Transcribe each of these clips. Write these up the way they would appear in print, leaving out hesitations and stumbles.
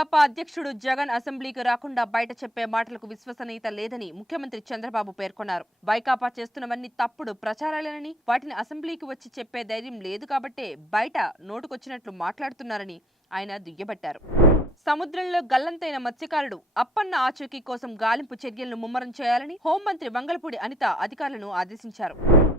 వైకాపా అధ్యక్షుడు జగన్ అసెంబ్లీకి రాకుండా బయట చెప్పే మాటలకు విశ్వసనీయత లేదని ముఖ్యమంత్రి చంద్రబాబు పేర్కొన్నారు. వైకాపా చేస్తున్నవన్నీ తప్పుడు ప్రచారాలేనని, వాటిని అసెంబ్లీకి వచ్చి చెప్పే ధైర్యం లేదు కాబట్టే బయట నోటుకొచ్చినట్లు మాట్లాడుతున్నారని ఆయన దుయ్యబట్టారు. సముద్రంలో గల్లంతైన మత్స్యకారుడు అప్పన్న ఆచూకీ కోసం గాలింపు చర్యలను ముమ్మరం చేయాలని హోంమంత్రి వంగలపూడి అనిత అధికారులను ఆదేశించారు.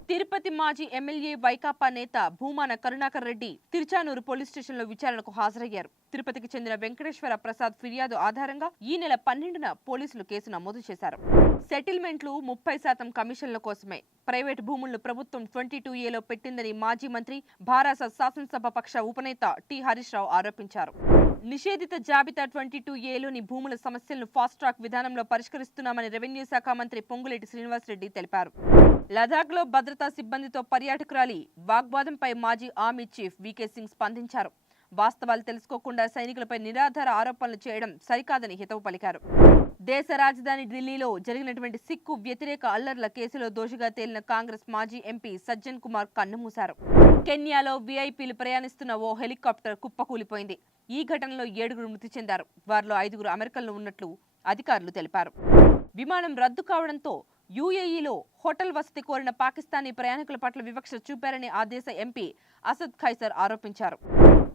తిరుపతి మాజీ ఎమ్మెల్యే వైకాపా నేత భూమాన కరుణాకర్ రెడ్డి తిరుచానూరు పోలీస్ స్టేషన్లో విచారణకు హాజరయ్యారు. తిరుపతికి చెందిన వెంకటేశ్వర ప్రసాద్ ఫిర్యాదు ఆధారంగా ఈ నెల 12న పోలీసులు కేసు నమోదు చేశారు. సెటిల్మెంట్లు 30% కమిషన్ల కోసమే ప్రైవేటు భూములను ప్రభుత్వం 22A పెట్టిందని మాజీ మంత్రి భారాస శాసనసభ పక్ష ఉపనేత టి హరీష్ రావు ఆరోపించారు. నిషేధిత జాబితా 22Aలోని భూముల సమస్యలను ఫాస్ట్ ట్రాక్ విధానంలో పరిష్కరిస్తున్నామని రెవెన్యూ శాఖ మంత్రి పొంగులేటి శ్రీనివాసరెడ్డి తెలిపారు. లదాఖ్లో భద్రతా సిబ్బందితో పర్యాటకురాలి వాగ్వాదంపై మాజీ ఆర్మీ చీఫ్ వికే సింగ్ స్పందించారు. వాస్తవాలు తెలుసుకోకుండా సైనికులపై నిరాధార ఆరోపణలు చేయడం సరికాదని హితవు పలికారు. దేశ రాజధాని ఢిల్లీలో జరిగినటువంటి సిక్కు వ్యతిరేక అల్లర్ల కేసులో దోషిగా తేలిన కాంగ్రెస్ మాజీ ఎంపీ సజ్జన్ కుమార్ కన్నుమూశారు. కెన్యాలో వీఐపీలు ప్రయాణిస్తున్న ఓ హెలికాప్టర్ కుప్పకూలిపోయింది. ఈ ఘటనలో 7గురు మృతి చెందారు. వారిలో 5గురు అమెరికన్లు ఉన్నట్లు అధికారులు తెలిపారు. విమానం రద్దు కావడంతో యూఏఈలో హోటల్ వసతి కోరిన పాకిస్తానీ ప్రయాణికుల పట్ల వివక్ష చూపారని ఆ దేశ ఎంపీ అసద్ ఖైసర్ ఆరోపించారు.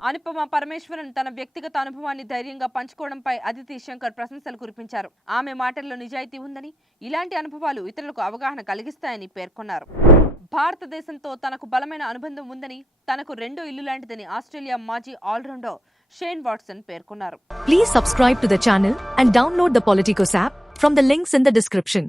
అనుపమ పరమేశ్వరన్ తన వ్యక్తిగత అనుభవాన్ని ధైర్యంగా పంచుకోవడంపై అదితి శంకర్ ప్రశంసలు కురిపించారు. ఆమె మాటల్లో నిజాయితీ ఉందని, ఇలాంటి అనుభవాలు ఇతరులకు అవగాహన కలిగిస్తాయని పేర్కొన్నారు. భారతదేశంతో తనకు బలమైన అనుబంధం ఉందని, తనకు రెండో ఇల్లు లాంటిదని ఆస్ట్రేలియా మాజీ ఆల్రౌండర్ షేన్ వాట్సన్ పేర్కొన్నారు. Please subscribe to the channel and download the Politicos app from the links in the description.